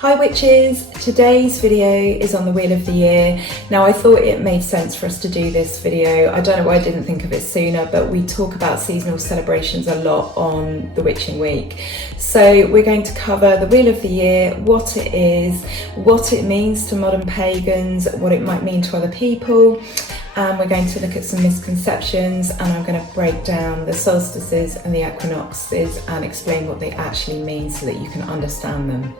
Hi witches! Today's video is on the Wheel of the Year. Now I thought it made sense for us to do this video. I don't know why I didn't think of it sooner, but we talk about seasonal celebrations a lot on the Witching Week. So we're going to cover the Wheel of the Year, what it is, what it means to modern pagans, what it might mean to other people, and we're going to look at some misconceptions, and I'm going to break down the solstices and the equinoxes and explain what they actually mean so that you can understand them.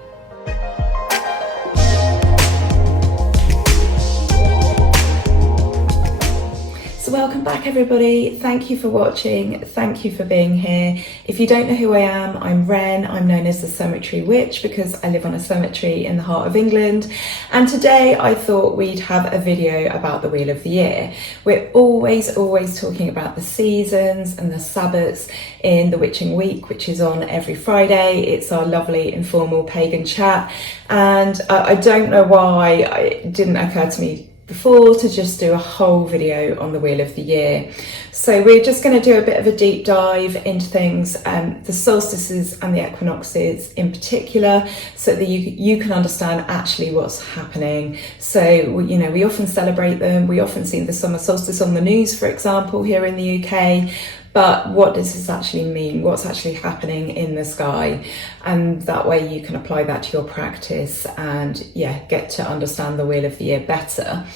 So welcome back everybody, thank you for watching, thank you for being here. If you don't know who I am, I'm Ren, I'm known as the Cemetery Witch because I live on a cemetery in the heart of England, and today I thought we'd have a video about the Wheel of the Year. We're always talking about the seasons and the Sabbats in the Witching Week, which is on every Friday. It's our lovely informal pagan chat, and I don't know why it didn't occur to me before to just do a whole video on the Wheel of the Year. So we're just going to do a bit of a deep dive into things, the solstices and the equinoxes in particular, so that you can understand actually what's happening. So, you know, we often celebrate them. We often see the summer solstice on the news, for example, here in the UK. But what does this actually mean? What's actually happening in the sky? And that way you can apply that to your practice and get to understand the Wheel of the Year better.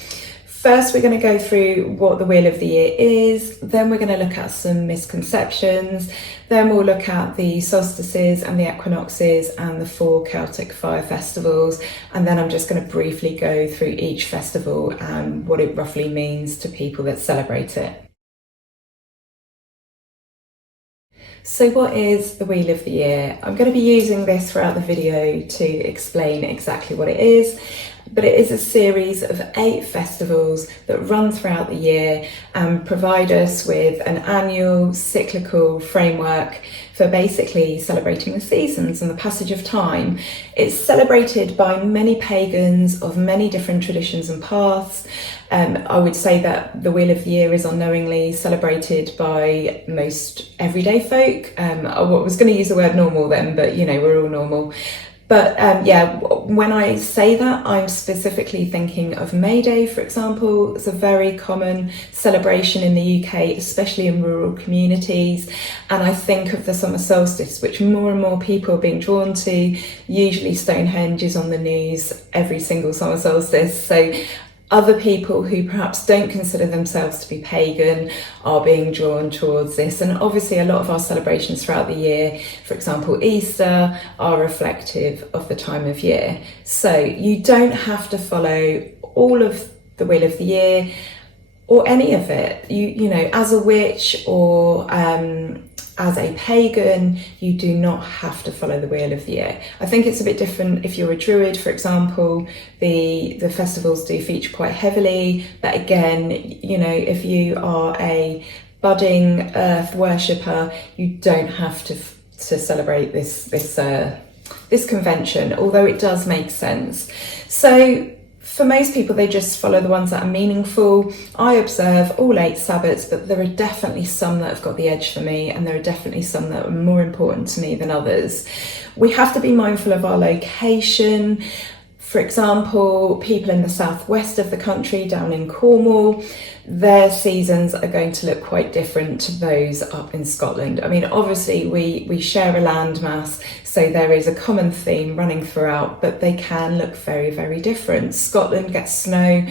First, we're going to go through what the Wheel of the Year is. Then we're going to look at some misconceptions. Then we'll look at the solstices and the equinoxes and the 4 Celtic Fire Festivals. And then I'm just going to briefly go through each festival and what it roughly means to people that celebrate it. So what is the Wheel of the Year? I'm going to be using this throughout the video to explain exactly what it is, but it is a series of 8 festivals that run throughout the year and provide us with an annual cyclical framework for basically celebrating the seasons and the passage of time. It's celebrated by many pagans of many different traditions and paths. I would say that the Wheel of the Year is unknowingly celebrated by most everyday folk. I was going to use the word normal then, but you know, we're all normal. But when I say that, I'm specifically thinking of May Day, for example. It's a very common celebration in the UK, especially in rural communities. And I think of the summer solstice, which more and more people are being drawn to. Usually Stonehenge is on the news every single summer solstice. So other people who perhaps don't consider themselves to be pagan are being drawn towards this. And obviously a lot of our celebrations throughout the year, for example Easter, are reflective of the time of year. So you don't have to follow all of the Wheel of the Year or any of it. You know, as a witch or as a pagan, you do not have to follow the Wheel of the Year. I think it's a bit different if you're a Druid, for example. The festivals do feature quite heavily, but again, you know, if you are a budding earth worshipper, you don't have to celebrate this convention, although it does make sense. So for most people, they just follow the ones that are meaningful. I observe all 8 Sabbats, but there are definitely some that have got the edge for me, and there are definitely some that are more important to me than others. We have to be mindful of our location. For example, people in the southwest of the country, down in Cornwall, their seasons are going to look quite different to those up in Scotland. I mean, obviously we share a landmass, so there is a common theme running throughout, but they can look very different. Scotland gets snow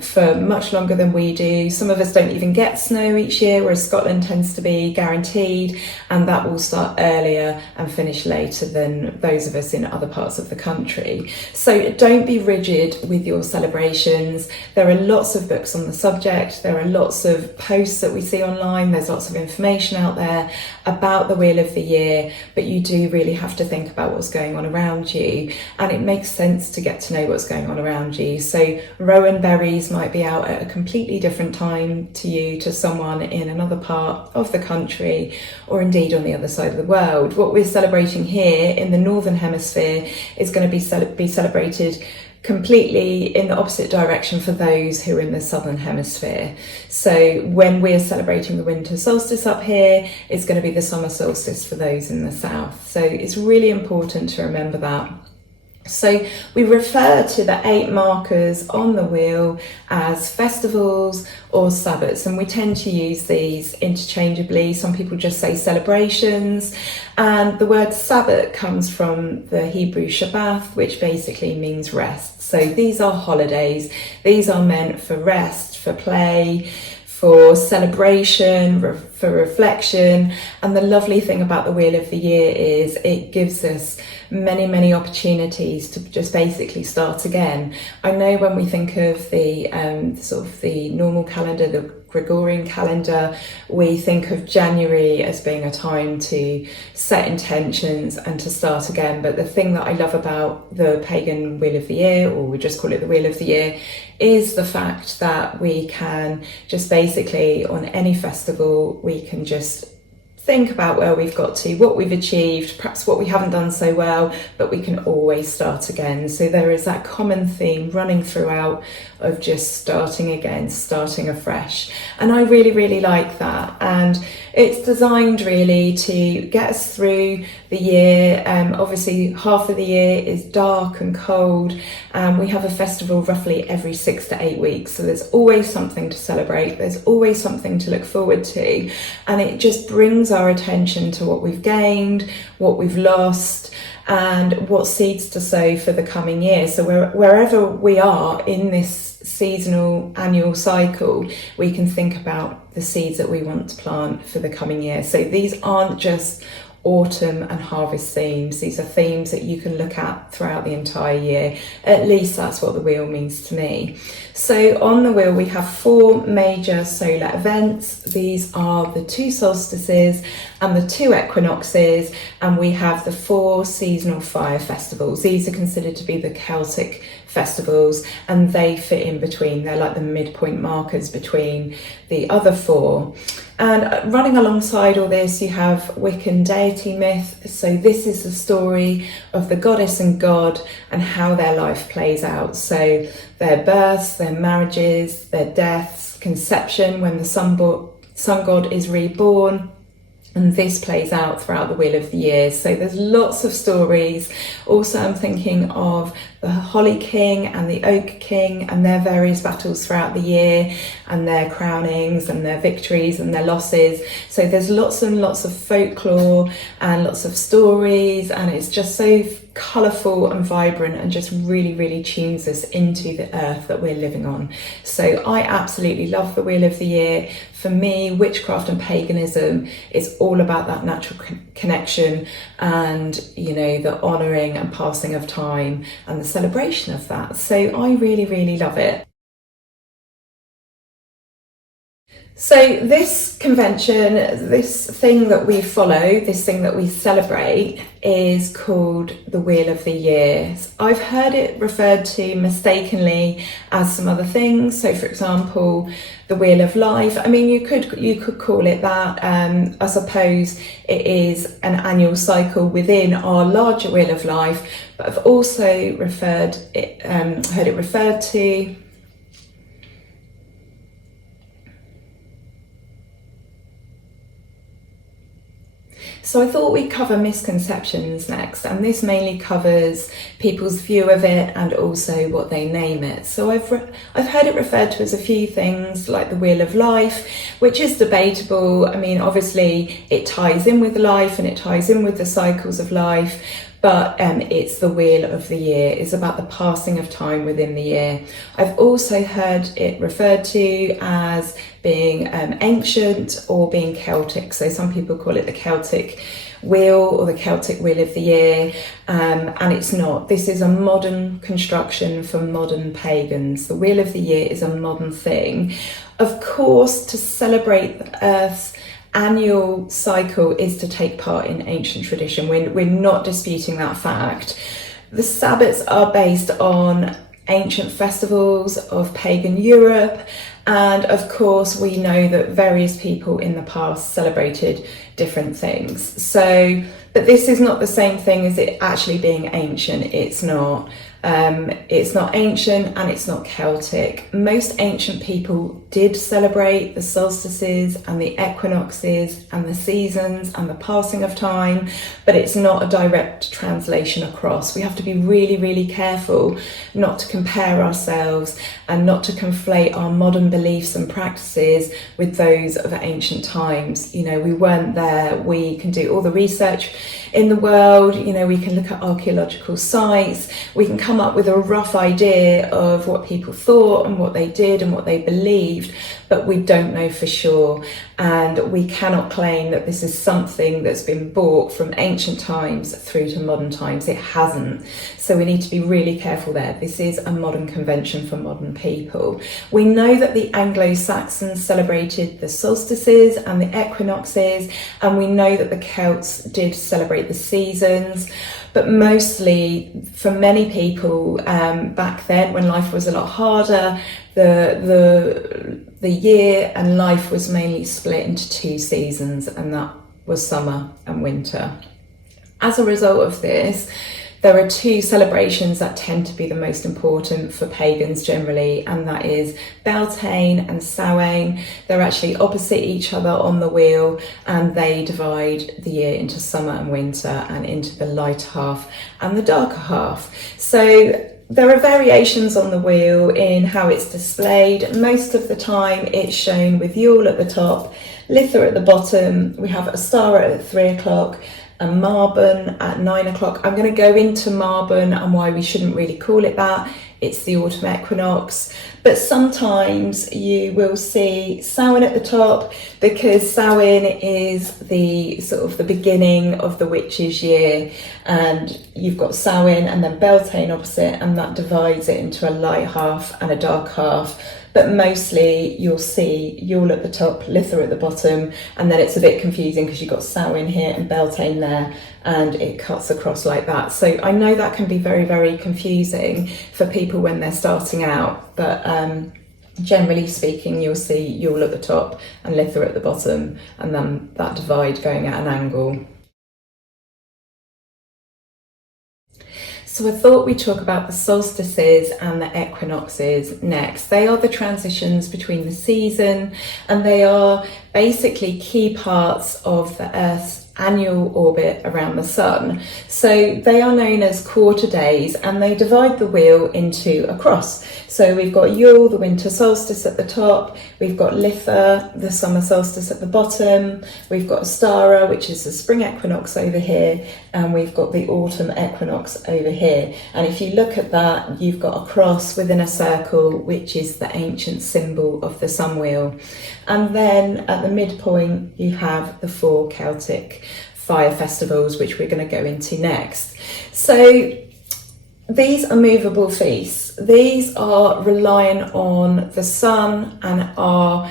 for much longer than we do. Some of us don't even get snow each year, whereas Scotland tends to be guaranteed, and that will start earlier and finish later than those of us in other parts of the country. So don't be rigid with your celebrations. There are lots of books on the subject. There are lots of posts that we see online. There's lots of information out there about the Wheel of the Year, but you do really have to think about what's going on around you, and it makes sense to get to know what's going on around you. So rowan berries might be out at a completely different time to you, to someone in another part of the country, or indeed on the other side of the world. What we're celebrating here in the Northern Hemisphere is going to be celebrated completely in the opposite direction for those who are in the Southern Hemisphere. So when we're celebrating the winter solstice up here, it's going to be the summer solstice for those in the south. So it's really important to remember that. So we refer to the 8 markers on the wheel as festivals or Sabbats, and we tend to use these interchangeably. Some people just say celebrations, and the word Sabbat comes from the Hebrew Shabbat, which basically means rest. So these are holidays. These are meant for rest, for play, for celebration, for reflection. And the lovely thing about the Wheel of the Year is it gives us many opportunities to just basically start again. I know when we think of the sort of the normal calendar, the Gregorian calendar, we think of January as being a time to set intentions and to start again. But the thing that I love about the Pagan Wheel of the Year, or we just call it the Wheel of the Year, is the fact that we can just basically, on any festival, we can just think about where we've got to, what we've achieved, perhaps what we haven't done so well, but we can always start again. So there is that common theme running throughout of just starting again, starting afresh. And I really like that. And it's designed really to get us through the year. Obviously, half of the year is dark and cold. We have a festival roughly every 6 to 8 weeks. So there's always something to celebrate. There's always something to look forward to. And it just brings our attention to what we've gained, what we've lost, and what seeds to sow for the coming year. So wherever we are in this seasonal annual cycle, we can think about the seeds that we want to plant for the coming year. So these aren't just autumn and harvest themes. These are themes that you can look at throughout the entire year. At least that's what the wheel means to me. So on the wheel we have 4 major solar events. These are the 2 solstices and the 2 equinoxes, and we have the 4 seasonal fire festivals. These are considered to be the Celtic festivals, and they fit in between. They're like the midpoint markers between the other 4. And running alongside all this, you have Wiccan deity myth. So this is the story of the goddess and god and how their life plays out. So their births, their marriages, their deaths, conception when the sun god is reborn. And this plays out throughout the Wheel of the Year. So there's lots of stories. Also, I'm thinking of the Holly King and the Oak King and their various battles throughout the year, and their crownings and their victories and their losses. So there's lots and lots of folklore and lots of stories, and it's just so colourful and vibrant and just really tunes us into the earth that we're living on. So I absolutely love the Wheel of the Year. For me, witchcraft and paganism is all about that natural connection and, you know, the honouring and passing of time and the celebration of that. So I really love it. So this convention, this thing that we follow, this thing that we celebrate, is called the Wheel of the Year. I've heard it referred to mistakenly as some other things. So for example, the Wheel of Life. I mean, you could call it that. I suppose it is an annual cycle within our larger Wheel of Life, but I've also heard it referred to So I thought we'd cover misconceptions next, and this mainly covers people's view of it and also what they name it. So I've heard it referred to as a few things like the Wheel of Life, which is debatable. I mean, obviously it ties in with life and it ties in with the cycles of life, but it's the Wheel of the Year. It's about the passing of time within the year. I've also heard it referred to as being ancient or being Celtic. So some people call it the Celtic Wheel or the Celtic Wheel of the Year, and it's not. This is a modern construction for modern pagans. The Wheel of the Year is a modern thing. Of course, to celebrate the Earth's annual cycle is to take part in ancient tradition. We're not disputing that fact. The Sabbats are based on ancient festivals of pagan Europe, and of course we know that various people in the past celebrated different things. So But this is not the same thing as it actually being ancient. It's not. It's not ancient and it's not Celtic. Most ancient people did celebrate the solstices and the equinoxes and the seasons and the passing of time, but it's not a direct translation across. We have to be really, really careful not to compare ourselves and not to conflate our modern beliefs and practices with those of ancient times. You know, we weren't there. We can do all the research in the world, you know, we can look at archaeological sites, we can come up with a rough idea of what people thought and what they did and what they believed, but we don't know for sure. And we cannot claim that this is something that's been brought from ancient times through to modern times. It hasn't. So we need to be really careful there. This is a modern convention for modern people. We know that the Anglo-Saxons celebrated the solstices and the equinoxes, and we know that the Celts did celebrate the seasons. But mostly, for many people back then, when life was a lot harder, the year and life was mainly split into two seasons, and that was summer and winter. As a result of this, there are two celebrations that tend to be the most important for pagans generally, and that is Beltane and Samhain. They're actually opposite each other on the wheel, and they divide the year into summer and winter and into the lighter half and the darker half. So there are variations on the wheel in how it's displayed. Most of the time it's shown with Yule at the top, Litha at the bottom. We have Ostara at 3 o'clock and Marbon at 9 o'clock. I'm going to go into Marbon and why we shouldn't really call it that. It's the autumn equinox. But sometimes you will see Samhain at the top, because Samhain is the sort of the beginning of the witch's year, and you've got Samhain and then Beltane opposite, and that divides it into a light half and a dark half. But mostly you'll see Yule at the top, Litha at the bottom, and then it's a bit confusing because you've got Samhain here and Beltane there, and it cuts across like that. So I know that can be very, very confusing for people when they're starting out, but generally speaking, you'll see Yule at the top and Litha at the bottom, and then that divide going at an angle. So I thought we'd talk about the solstices and the equinoxes next. They are the transitions between the season, and they are basically key parts of the Earth's annual orbit around the sun. So they are known as quarter days, and they divide the wheel into a cross. So we've got Yule, the winter solstice, at the top, we've got Litha, the summer solstice, at the bottom, we've got Ostara, which is the spring equinox, over here, and we've got the autumn equinox over here. And if you look at that, you've got a cross within a circle, which is the ancient symbol of the sun wheel. And then at the midpoint, you have the 4 Celtic Fire Festivals, which we're going to go into next. So these are movable feasts. These are relying on the sun and our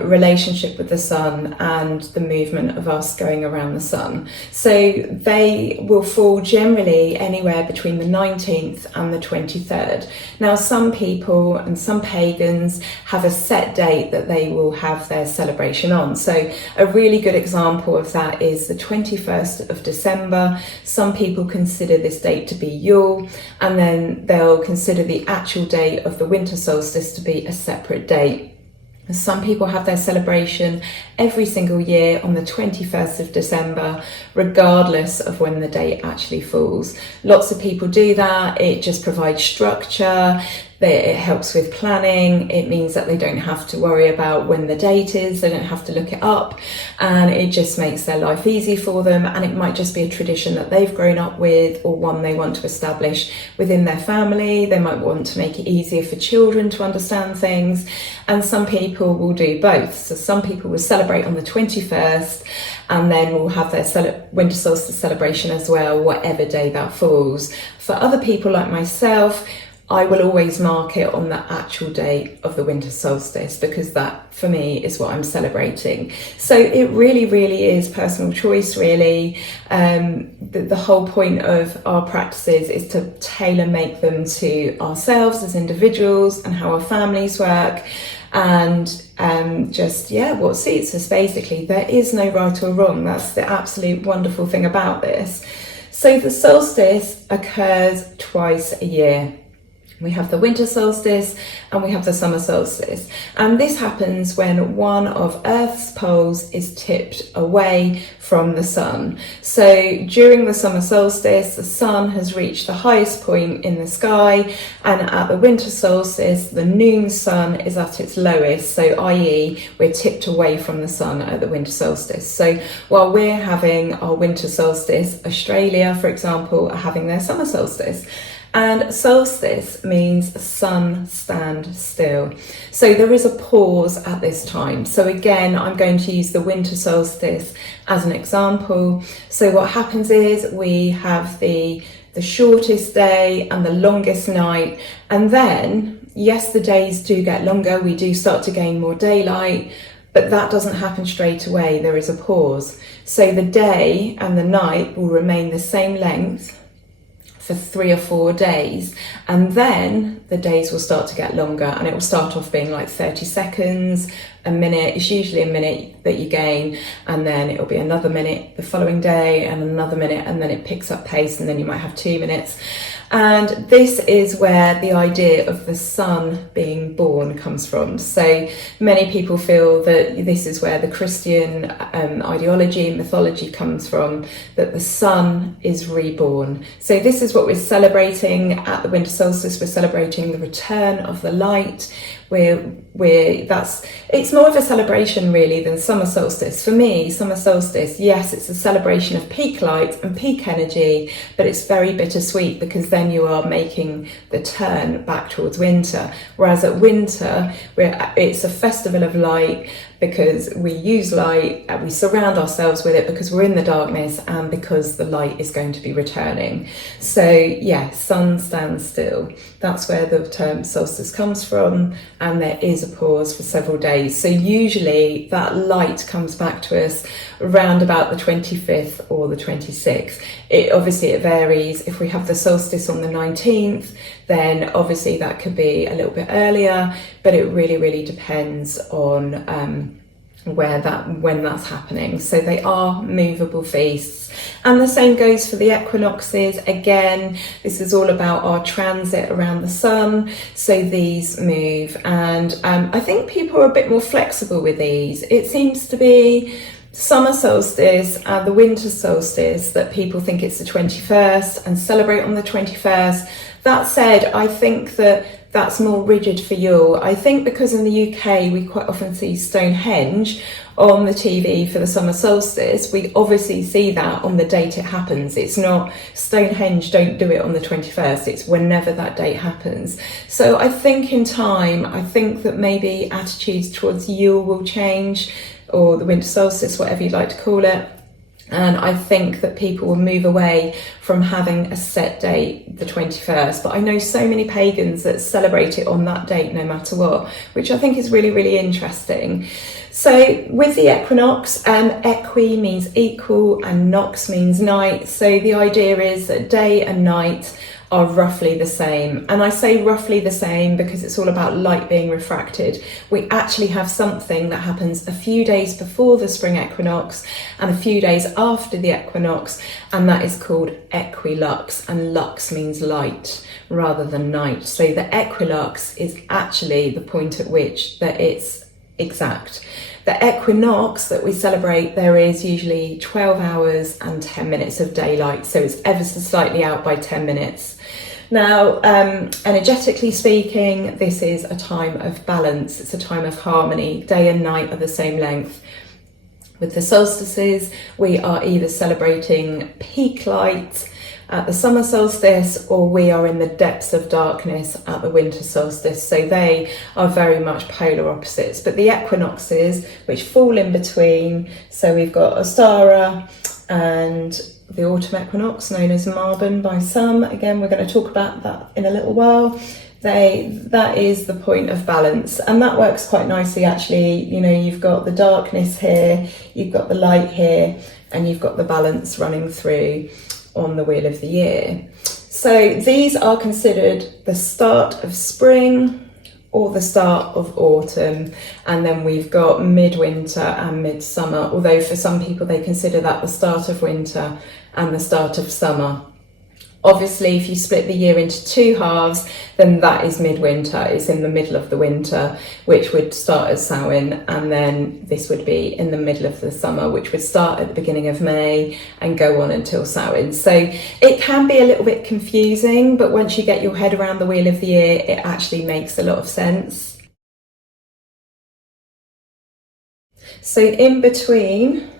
relationship with the sun and the movement of us going around the sun. So they will fall generally anywhere between the 19th and the 23rd. Now, some people and some pagans have a set date that they will have their celebration on. So a really good example of that is the 21st of December. Some people consider this date to be Yule, and then they'll consider the actual date of the winter solstice to be a separate date. Some people have their celebration every single year on the 21st of December, regardless of when the date actually falls. Lots of people do that. It just provides structure. It helps with planning. It means that they don't have to worry about when the date is. They don't have to look it up, and it just makes their life easy for them. And it might just be a tradition that they've grown up with, or one they want to establish within their family. They might want to make it easier for children to understand things. And some people will do both. So some people will celebrate on the 21st, and then we'll have their winter solstice celebration as well, whatever day that falls. For other people like myself, I will always mark it on the actual date of the winter solstice, because that for me is what I'm celebrating. So it really, really is personal choice, really. The whole point of our practices is to tailor make them to ourselves as individuals and how our families work, and just, yeah, what suits us, basically. There is no right or wrong. That's the absolute wonderful thing about this. So the solstice occurs twice a year. We have the winter solstice and we have the summer solstice. And this happens when one of Earth's poles is tipped away from the sun. So during the summer solstice, the sun has reached the highest point in the sky, and at the winter solstice, the noon sun is at its lowest. So i.e., we're tipped away from the sun at the winter solstice. So while we're having our winter solstice, Australia, for example, are having their summer solstice. And solstice means sun stand still. So there is a pause at this time. So again, I'm going to use the winter solstice as an example. So what happens is we have the shortest day and the longest night. And then, yes, the days do get longer. We do start to gain more daylight, but that doesn't happen straight away. There is a pause. So the day and the night will remain the same length for 3 or 4 days, and then the days will start to get longer, and it will start off being like 30 seconds, a minute. It's usually a minute that you gain, and then it'll be another minute the following day and another minute, and then it picks up pace, and then you might have 2 minutes. And this is where the idea of the sun being born comes from. So many people feel that this is where the Christian ideology and mythology comes from, that the sun is reborn. So this is what we're celebrating at the winter solstice. We're celebrating the return of the light. It's more of a celebration really than summer solstice. For me, summer solstice, yes, it's a celebration of peak light and peak energy, but it's very bittersweet, because then you are making the turn back towards winter. Whereas at winter, it's a festival of light, because we use light and we surround ourselves with it, because we're in the darkness and because the light is going to be returning. So yeah, sun stands still. That's where the term solstice comes from, and there is a pause for several days. So usually that light comes back to us around about the 25th or the 26th. It varies. If we have the solstice on the 19th, then obviously that could be a little bit earlier, but it really, really depends on when that's happening. So they are movable feasts. And the same goes for the equinoxes. Again, this is all about our transit around the sun. So these move, and I think people are a bit more flexible with these. It seems to be summer solstice and the winter solstice that people think it's the 21st and celebrate on the 21st. That said, I think that's more rigid for you. I think because in the UK we quite often see Stonehenge on the TV for the summer solstice, we obviously see that on the date it happens. It's not Stonehenge, don't do it on the 21st, it's whenever that date happens. So I think in time, I think that maybe attitudes towards Yule will change, or the winter solstice, whatever you'd like to call it. And I think that people will move away from having a set date, the 21st. But I know so many pagans that celebrate it on that date no matter what, which I think is really, really interesting. So with the equinox, equi means equal and nox means night. So the idea is that day and night are roughly the same. And I say roughly the same because it's all about light being refracted. We actually have something that happens a few days before the spring equinox and a few days after the equinox, and that is called equilux, and lux means light rather than night. So the equilux is actually the point at which that it's exact. The equinox that we celebrate, there is usually 12 hours and 10 minutes of daylight, so it's ever so slightly out by 10 minutes. Now, energetically speaking, this is a time of balance, it's a time of harmony. Day and night are the same length. With the solstices, we are either celebrating peak light at the summer solstice, or we are in the depths of darkness at the winter solstice. So they are very much polar opposites. But the equinoxes, which fall in between, so we've got Ostara and the autumn equinox, known as Mabon by some. Again, we're going to talk about that in a little while. That is the point of balance, and that works quite nicely actually. You know, you've got the darkness here, you've got the light here, and you've got the balance running through on the wheel of the year. So these are considered the start of spring or the start of autumn, and then we've got midwinter and midsummer, although for some people they consider that the start of winter and the start of summer. Obviously, if you split the year into two halves, then that is midwinter. It's in the middle of the winter, which would start at Samhain, and then this would be in the middle of the summer, which would start at the beginning of May and go on until Samhain. So it can be a little bit confusing, but once you get your head around the wheel of the year, it actually makes a lot of sense. So in between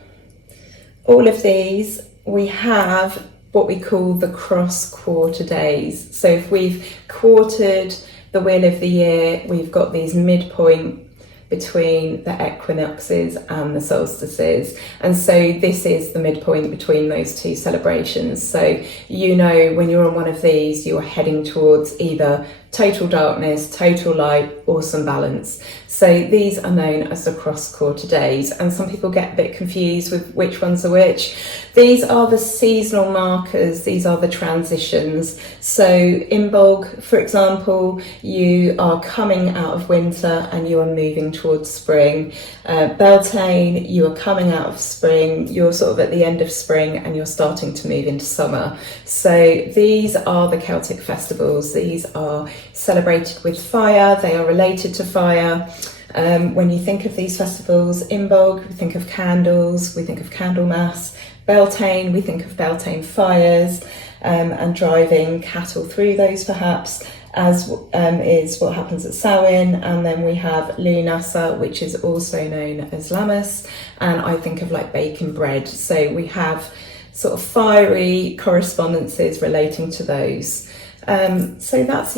all of these, we have what we call the cross quarter days. So if we've quartered the wheel of the year, we've got these midpoint between the equinoxes and the solstices, and so this is the midpoint between those two celebrations. So you know, when you're on one of these, you're heading towards either total darkness, total light, or some balance. So these are known as the cross quarter days, and some people get a bit confused with which ones are which. These are the seasonal markers, these are the transitions. So in Imbolc, for example, you are coming out of winter and you are moving towards spring. Beltane, you are coming out of spring, you're sort of at the end of spring and you're starting to move into summer. So these are the Celtic festivals. These are celebrated with fire, they are related to fire. When you think of these festivals, Imbolc, we think of candles, we think of Candlemas. Beltane, we think of Beltane fires, and driving cattle through those perhaps, as is what happens at Samhain. And then we have Lunasa, which is also known as Lammas, and I think of like baking bread. So we have sort of fiery correspondences relating to those. So that's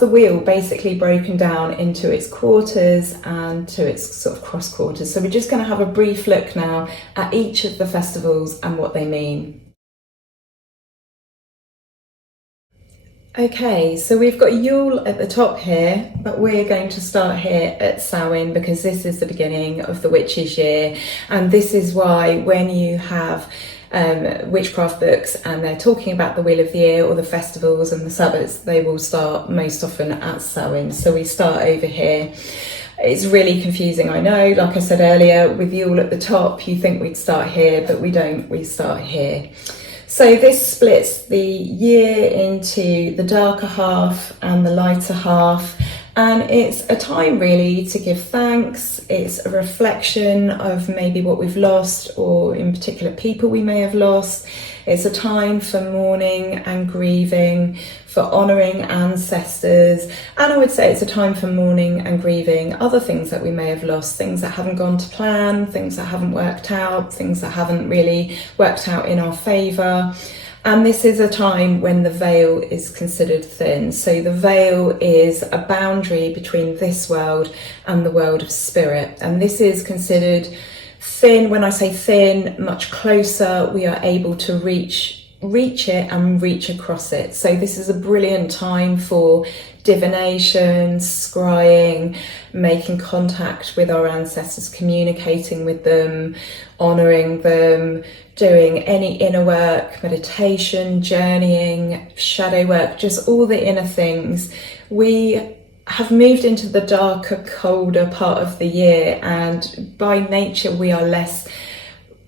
the wheel basically broken down into its quarters and to its sort of cross quarters. So we're just going to have a brief look now at each of the festivals and what they mean. Okay, so we've got Yule at the top here, but we're going to start here at Samhain because this is the beginning of the witches' year, and this is why when you have witchcraft books and they're talking about the wheel of the year or the festivals and the Sabbats, they will start most often at Samhain. So we start over here. It's really confusing, I know. Like I said earlier, with Yule at the top, you think we'd start here, but we don't, we start here. So this splits the year into the darker half and the lighter half, and it's a time really to give thanks. It's a reflection of maybe what we've lost, or in particular people we may have lost. It's a time for mourning and grieving, for honouring ancestors, and I would say it's a time for mourning and grieving other things that we may have lost, things that haven't gone to plan, things that haven't worked out, things that haven't really worked out in our favour. And this is a time when the veil is considered thin. So the veil is a boundary between this world and the world of spirit. And this is considered thin. When I say thin, much closer, we are able to reach it and reach across it. So this is a brilliant time for divination, scrying, making contact with our ancestors, communicating with them, honouring them, doing any inner work, meditation, journeying, shadow work, just all the inner things. We have moved into the darker, colder part of the year, and by nature we are less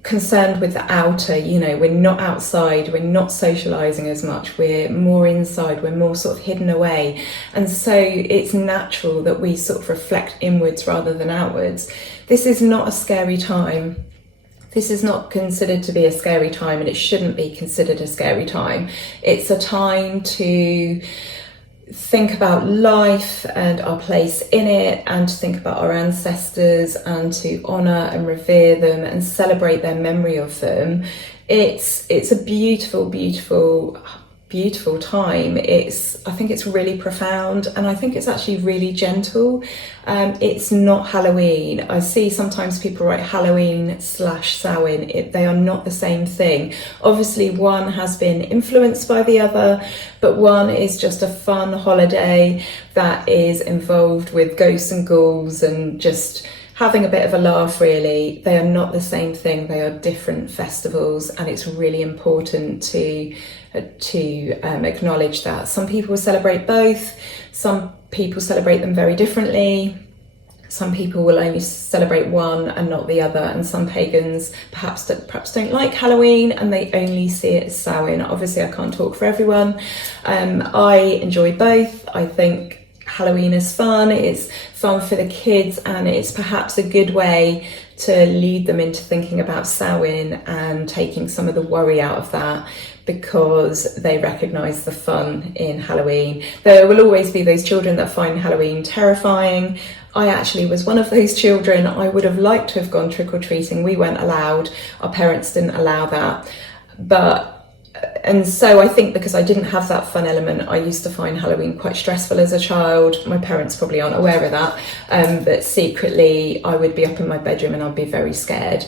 concerned with the outer. You know, we're not outside, we're not socializing as much, we're more inside, we're more sort of hidden away, and so it's natural that we sort of reflect inwards rather than outwards. This is not a scary time. This is not considered to be a scary time, and it shouldn't be considered a scary time. It's a time to think about life and our place in it, and to think about our ancestors and to honour and revere them and celebrate their memory of them. It's a beautiful beautiful time. I think it's really profound, and I think it's actually really gentle. It's not Halloween. I see sometimes people write Halloween / Samhain. They are not the same thing. Obviously one has been influenced by the other, but one is just a fun holiday that is involved with ghosts and ghouls and just having a bit of a laugh, really. They are not the same thing. They are different festivals, and it's really important to acknowledge that. Some people celebrate both. Some people celebrate them very differently. Some people will only celebrate one and not the other, and some pagans perhaps don't like Halloween and they only see it as Samhain. Obviously, I can't talk for everyone. I enjoy both. I think Halloween is fun, it's fun for the kids, and it's perhaps a good way to lead them into thinking about Samhain and taking some of the worry out of that, because they recognise the fun in Halloween. There will always be those children that find Halloween terrifying. I actually was one of those children. I would have liked to have gone trick-or-treating. We weren't allowed. Our parents didn't allow that. And so I think because I didn't have that fun element, I used to find Halloween quite stressful as a child. My parents probably aren't aware of that, but secretly I would be up in my bedroom and I'd be very scared.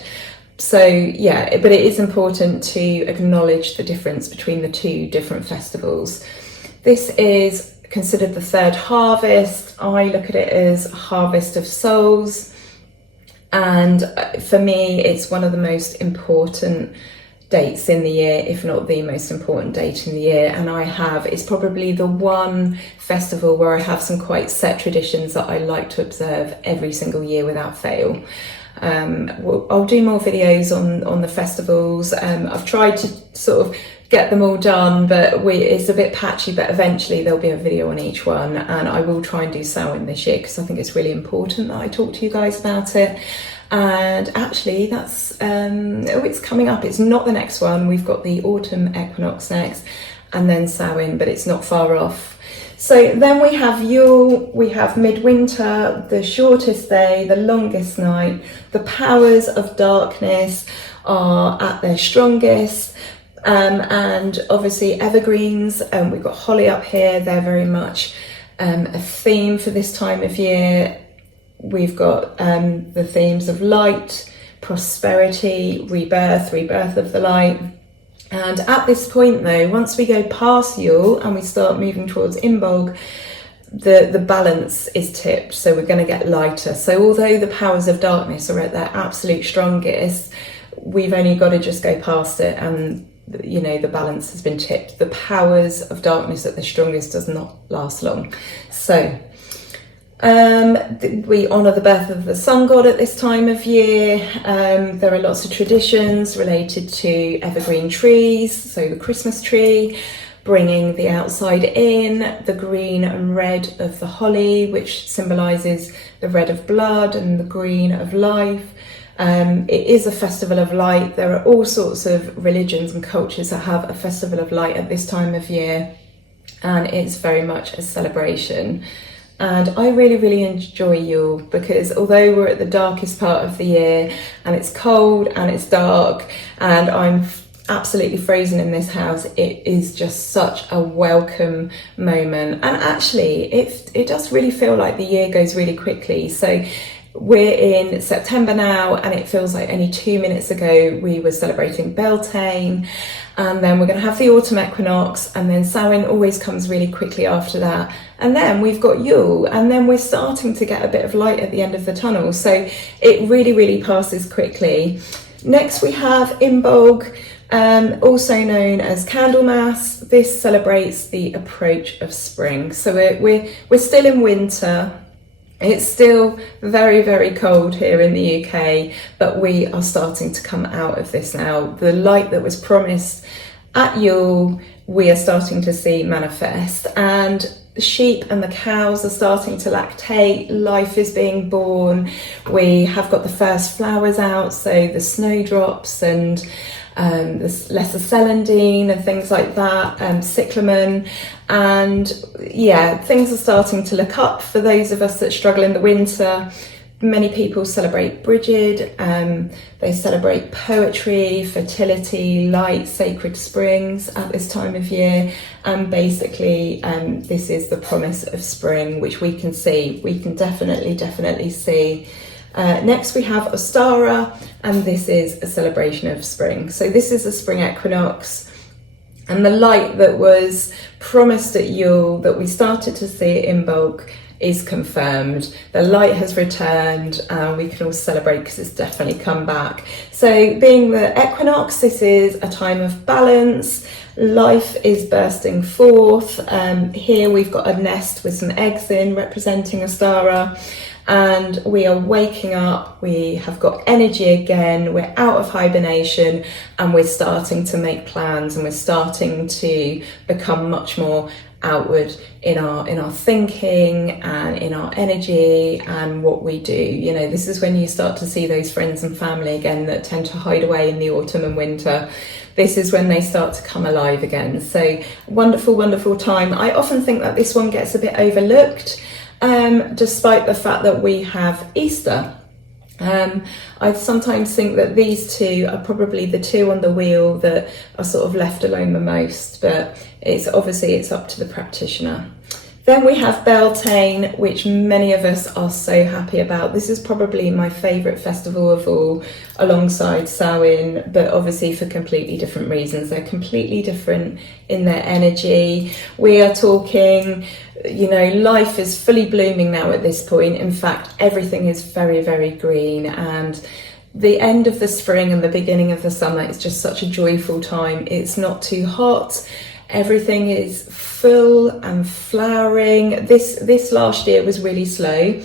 So yeah, but it is important to acknowledge the difference between the two different festivals. This is considered the third harvest. I look at it as harvest of souls, and for me it's one of the most important dates in the year, if not the most important date in the year. And it's probably the one festival where I have some quite set traditions that I like to observe every single year without fail. I'll do more videos on the festivals. I've tried to sort of get them all done, but it's a bit patchy, but eventually there'll be a video on each one, and I will try and do Samhain this year because I think it's really important that I talk to you guys about it. And actually that's it's coming up. It's not the next one. We've got the autumn equinox next, and then Samhain, but it's not far off. So then we have Yule, we have midwinter, the shortest day, the longest night. The powers of darkness are at their strongest, and obviously evergreens. We've got holly up here. They're very much a theme for this time of year. We've got the themes of light, prosperity, rebirth of the light. And at this point though, once we go past Yule and we start moving towards Imbolg, the balance is tipped, so we're going to get lighter. So although the powers of darkness are at their absolute strongest, we've only got to just go past it and the balance has been tipped. The powers of darkness at the strongest does not last long. So we honour the birth of the sun god at this time of year. There are lots of traditions related to evergreen trees, so the Christmas tree, bringing the outside in, the green and red of the holly, which symbolises the red of blood and the green of life. It is a festival of light. There are all sorts of religions and cultures that have a festival of light at this time of year, and it's very much a celebration. And I really, really enjoy Yule because although we're at the darkest part of the year and it's cold and it's dark and I'm absolutely frozen in this house, it is just such a welcome moment. And actually it does really feel like the year goes really quickly. So we're in September now and it feels like only 2 minutes ago we were celebrating Beltane, and then we're going to have the autumn equinox, and then Samhain always comes really quickly after that, and then we've got Yule, and then we're starting to get a bit of light at the end of the tunnel. So it really, really passes quickly. Next we have Imbolg, also known as Candlemas. This celebrates the approach of spring. So we're still in winter. It's still very, very cold here in the UK, but we are starting to come out of this now. The light that was promised at Yule, we are starting to see manifest, and the sheep and the cows are starting to lactate. Life is being born. We have got the first flowers out, so the snowdrops and the lesser celandine and things like that, cyclamen, and yeah, things are starting to look up for those of us that struggle in the winter. Many people celebrate Brigid, they celebrate poetry, fertility, light, sacred springs at this time of year, and basically this is the promise of spring, which we can see, we can definitely see. Next we have Ostara, and this is a celebration of spring. So this is a spring equinox, and the light that was promised at Yule, that we started to see in bulk, is confirmed. The light has returned, and we can all celebrate because it's definitely come back. So being the equinox, this is a time of balance. Life is bursting forth. Here we've got a nest with some eggs in, representing Ostara, and we are waking up, we have got energy again, we're out of hibernation, and we're starting to make plans, and we're starting to become much more outward in our thinking and in our energy and what we do. You know, this is when you start to see those friends and family again that tend to hide away in the autumn and winter. This is when they start to come alive again. So wonderful time. I often think that this one gets a bit overlooked, despite the fact that we have Easter. I sometimes think that these two are probably the two on the wheel that are sort of left alone the most, but it's up to the practitioner. Then we have Beltane, which many of us are so happy about. This is probably my favourite festival of all, alongside Samhain, but obviously for completely different reasons. They're completely different in their energy. We are talking, you know, life is fully blooming now at this point. In fact, everything is very green, and the end of the spring and the beginning of the summer is just such a joyful time. It's not too hot. Everything is full and flowering. This last year was really slow,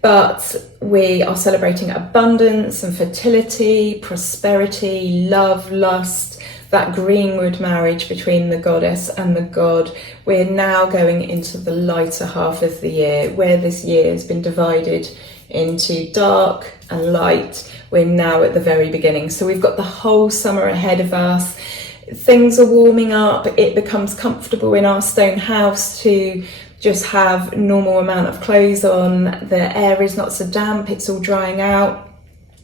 but we are celebrating abundance and fertility, prosperity, love, lust, that greenwood marriage between the goddess and the god. We're now going into the lighter half of the year, where this year has been divided into dark and light. We're now at the very beginning. So we've got the whole summer ahead of us. Things are warming up. It becomes comfortable in our stone house to just have normal amount of clothes on. The air is not so damp, it's all drying out.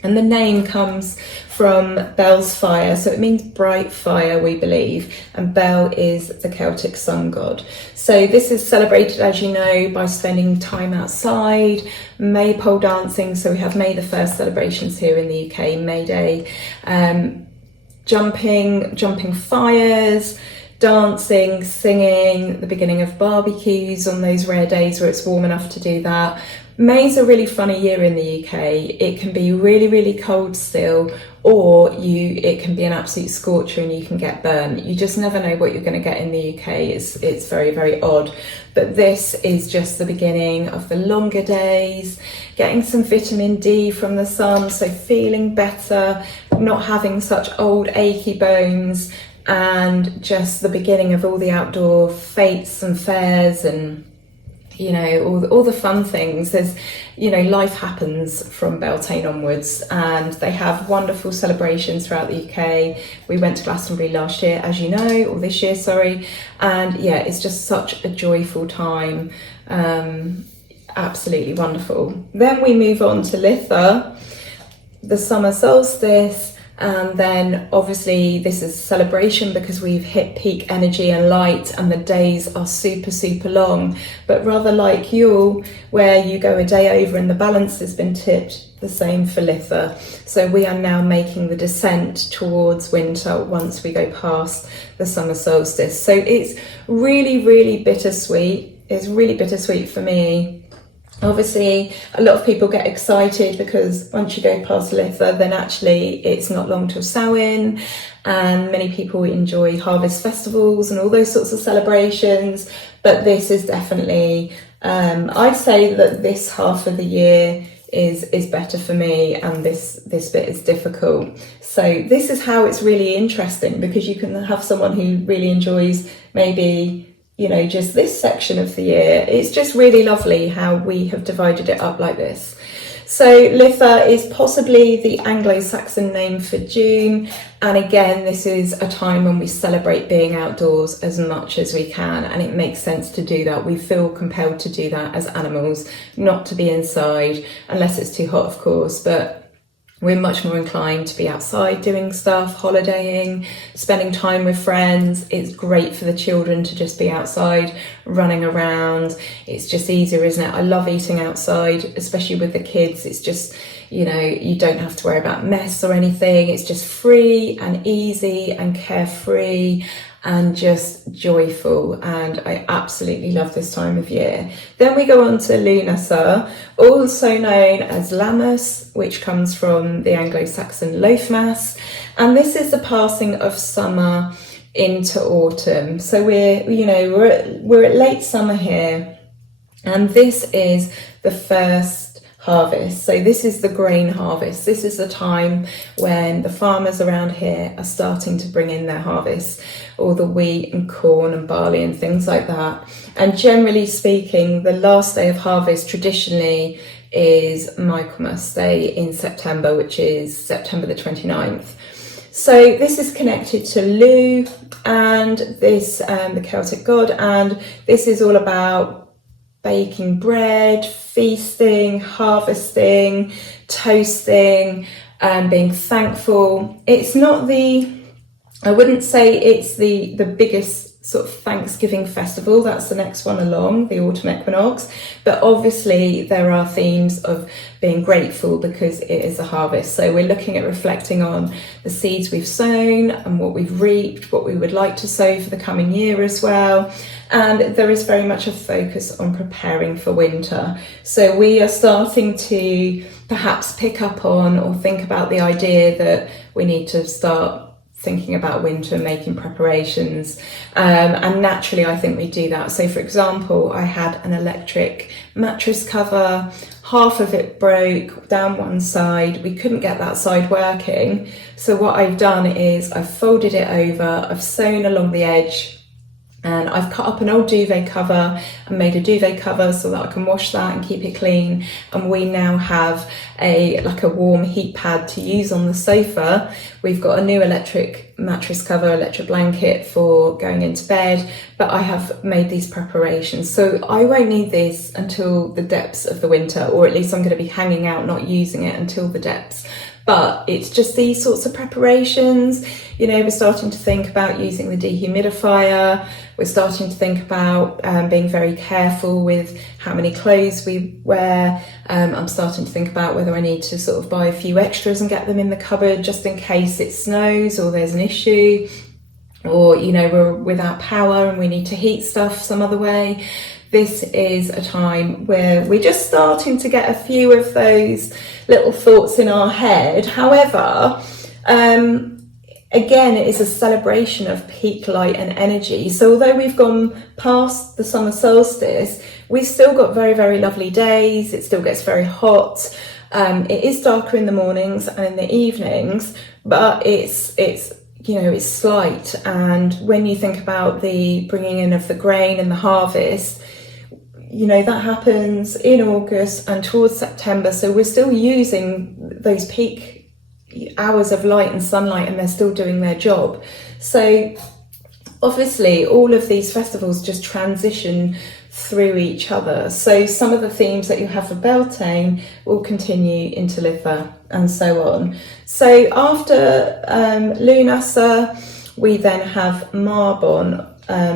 And the name comes from Bel's fire, so it means bright fire, we believe, and Bel is the Celtic sun god. So this is celebrated, as you know, by spending time outside, maypole dancing. So we have May the 1st celebrations here in the UK, May Day, jumping fires, dancing, singing, the beginning of barbecues on those rare days where it's warm enough to do that. May's a really funny year in the UK. It can be really cold still, or it can be an absolute scorcher and you can get burnt. You just never know what you're going to get in the UK. It's very odd. But this is just the beginning of the longer days, getting some vitamin D from the sun, so feeling better, not having such old achy bones, and just the beginning of all the outdoor fetes and fairs and, you know, all the fun things. There's, you know, life happens from Beltane onwards, and they have wonderful celebrations throughout the UK. We went to Glastonbury last year, as you know, or this year, sorry, and yeah, it's just such a joyful time. Absolutely wonderful. Then we move on to Litha, the summer solstice. And then obviously this is a celebration because we've hit peak energy and light, and the days are super long. But rather like Yule, where you go a day over and the balance has been tipped, the same for Litha. So we are now making the descent towards winter once we go past the summer solstice. So it's really bittersweet. It's really bittersweet for me. Obviously, a lot of people get excited because once you go past Litha, then actually it's not long till Samhain, and many people enjoy harvest festivals and all those sorts of celebrations. But this is definitely, I'd say that this half of the year is better for me, and this bit is difficult. So this is how it's really interesting, because you can have someone who really enjoys maybe, you know, just this section of the year. It's just really lovely how we have divided it up like this. So Litha is possibly the Anglo-Saxon name for June, and again this is a time when we celebrate being outdoors as much as we can, and it makes sense to do that. We feel compelled to do that as animals, not to be inside unless it's too hot, of course, but we're much more inclined to be outside doing stuff, holidaying, spending time with friends. It's great for the children to just be outside, running around. It's just easier, isn't it? I love eating outside, especially with the kids. It's just, you know, you don't have to worry about mess or anything. It's just free and easy and carefree and just joyful, and I absolutely love this time of year. Then we go on to Lunasa, also known as Lammas, which comes from the Anglo-Saxon Loafmas, and this is the passing of summer into autumn. So we're at late summer here, and this is the first harvest. So this is the grain harvest. This is the time when the farmers around here are starting to bring in their harvests, all the wheat and corn and barley and things like that. And generally speaking, the last day of harvest traditionally is Michaelmas Day in September, which is September the 29th. So this is connected to Lu and this the Celtic god, and this is all about baking bread, feasting, harvesting, toasting, and being thankful. It's not I wouldn't say it's the biggest sort of Thanksgiving festival. That's the next one along, the autumn equinox. But obviously there are themes of being grateful because it is a harvest. So we're looking at reflecting on the seeds we've sown and what we've reaped, what we would like to sow for the coming year as well. And there is very much a focus on preparing for winter. So we are starting to perhaps pick up on or think about the idea that we need to start thinking about winter and making preparations. And naturally, I think we do that. So for example, I had an electric mattress cover, half of it broke down one side. We couldn't get that side working. So what I've done is I've folded it over, I've sewn along the edge, and I've cut up an old duvet cover and made a duvet cover so that I can wash that and keep it clean. And we now have a warm heat pad to use on the sofa. We've got a new electric mattress cover, electric blanket for going into bed, but I have made these preparations. So I won't need this until the depths of the winter, or at least I'm going to be hanging out, not using it until the depths. But it's just these sorts of preparations. You know, we're starting to think about using the dehumidifier. We're starting to think about being very careful with how many clothes we wear. I'm starting to think about whether I need to sort of buy a few extras and get them in the cupboard just in case it snows or there's an issue, or, you know, we're without power and we need to heat stuff some other way. This is a time where we're just starting to get a few of those little thoughts in our head. However, again, it is a celebration of peak light and energy. So although we've gone past the summer solstice, we've still got very, very lovely days. It still gets very hot. It is darker in the mornings and in the evenings, but it's you know, it's slight. And when you think about the bringing in of the grain and the harvest, you know, that happens in August and towards September. So we're still using those peak hours of light and sunlight, and they're still doing their job. So obviously all of these festivals just transition through each other. So some of the themes that you have for Beltane will continue into Litha and so on. So after Lunasa, we then have Marbon,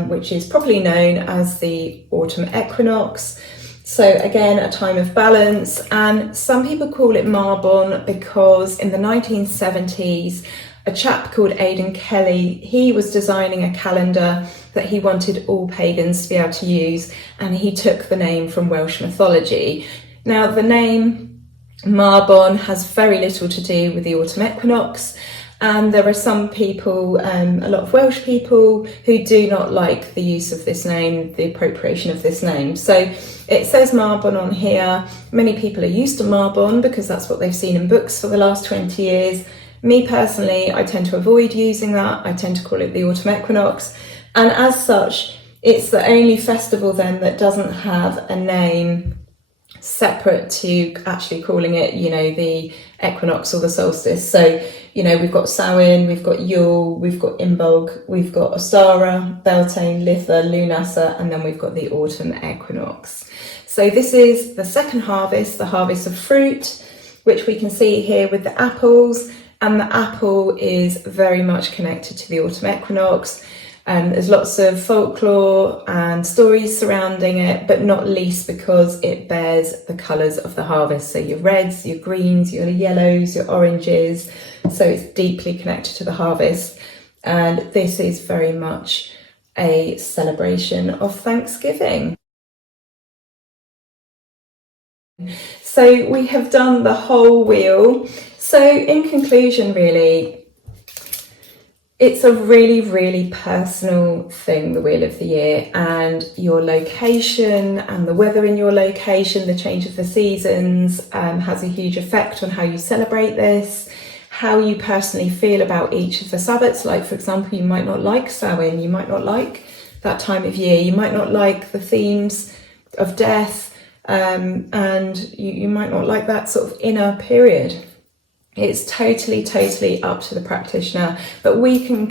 which is probably known as the autumn equinox. So again, a time of balance, and some people call it Marbon because in the 1970s, a chap called Aidan Kelly, he was designing a calendar that he wanted all pagans to be able to use, and he took the name from Welsh mythology. Now, the name Marbon has very little to do with the autumn equinox, and there are some people, a lot of Welsh people, who do not like the use of this name, the appropriation of this name. So it says Marbon on here. Many people are used to Marbon because that's what they've seen in books for the last 20 years. Me personally, I tend to avoid using that. I tend to call it the autumn equinox. And as such, it's the only festival then that doesn't have a name separate to actually calling it, you know, the equinox or the solstice. So, you know, we've got Samhain, we've got Yule, we've got Imbolc, we've got Ostara, Beltane, Litha, Lunasa, and then we've got the autumn equinox. So this is the second harvest, the harvest of fruit, which we can see here with the apples, and the apple is very much connected to the autumn equinox. There's lots of folklore and stories surrounding it, but not least because it bears the colours of the harvest. So your reds, your greens, your yellows, your oranges. So it's deeply connected to the harvest. And this is very much a celebration of Thanksgiving. So we have done the whole wheel. So in conclusion, really, it's a really, really personal thing, the Wheel of the Year, and your location and the weather in your location, the change of the seasons has a huge effect on how you celebrate this, how you personally feel about each of the Sabbats. Like, for example, you might not like Samhain, you might not like that time of year, you might not like the themes of death, and you might not like that sort of inner period. It's totally up to the practitioner, but we can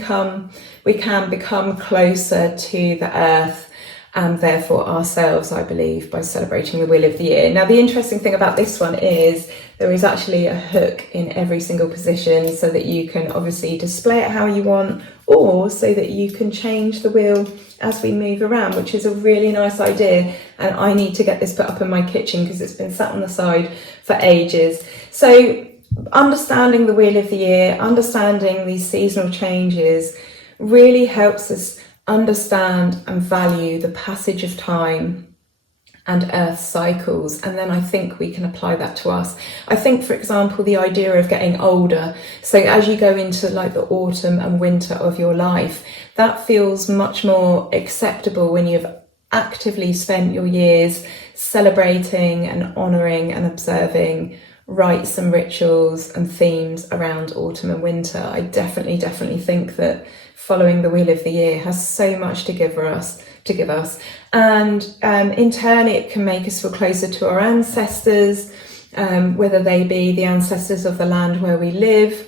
become closer to the earth and therefore ourselves, I believe, by celebrating the Wheel of the Year. Now, the interesting thing about this one is there is actually a hook in every single position so that you can obviously display it how you want, or so that you can change the wheel as we move around, which is a really nice idea. And I need to get this put up in my kitchen because it's been sat on the side for ages. So understanding the Wheel of the Year, understanding these seasonal changes really helps us understand and value the passage of time and earth cycles, and then I think we can apply that to us. I think, for example, the idea of getting older, so as you go into like the autumn and winter of your life, that feels much more acceptable when you've actively spent your years celebrating and honouring and observing rites and rituals and themes around autumn and winter. I definitely think that following the Wheel of the Year has so much to give us, and in turn it can make us feel closer to our ancestors, whether they be the ancestors of the land where we live,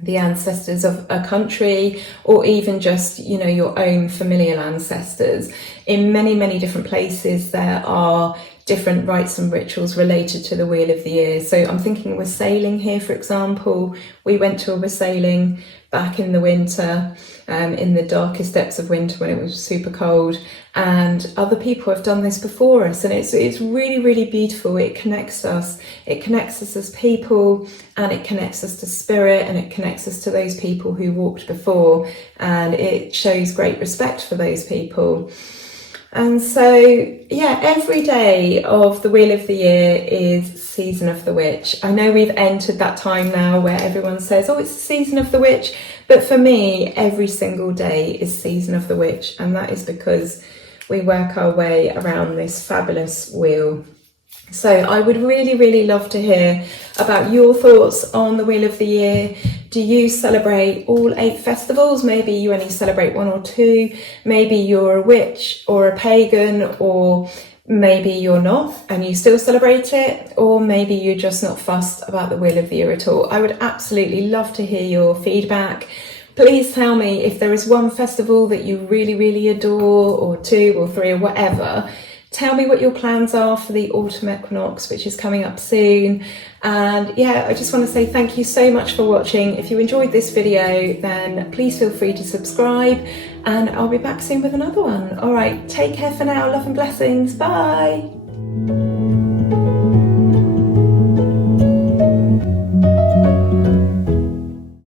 the ancestors of a country, or even just, you know, your own familial ancestors. In many different places there are different rites and rituals related to the Wheel of the Year. So I'm thinking wassailing here, for example. We went to a wassailing back in the winter, in the darkest depths of winter when it was super cold, and other people have done this before us, and it's really beautiful. It connects us as people, and it connects us to spirit, and it connects us to those people who walked before, and it shows great respect for those people. And so, yeah, every day of the Wheel of the Year is Season of the Witch. I know we've entered that time now where everyone says, oh, it's the Season of the Witch. But for me, every single day is Season of the Witch. And that is because we work our way around this fabulous wheel. So I would really love to hear about your thoughts on the Wheel of the Year. Do you celebrate all 8 festivals? Maybe you only celebrate 1 or 2. Maybe you're a witch or a pagan, or maybe you're not and you still celebrate it, or maybe you're just not fussed about the Wheel of the Year at all. I would absolutely love to hear your feedback. Please tell me if there is one festival that you really adore, or 2 or 3 or whatever. Tell me what your plans are for the autumn equinox, which is coming up soon. And yeah, I just want to say thank you so much for watching. If you enjoyed this video, then please feel free to subscribe, and I'll be back soon with another one. All right, take care for now. Love and blessings. Bye.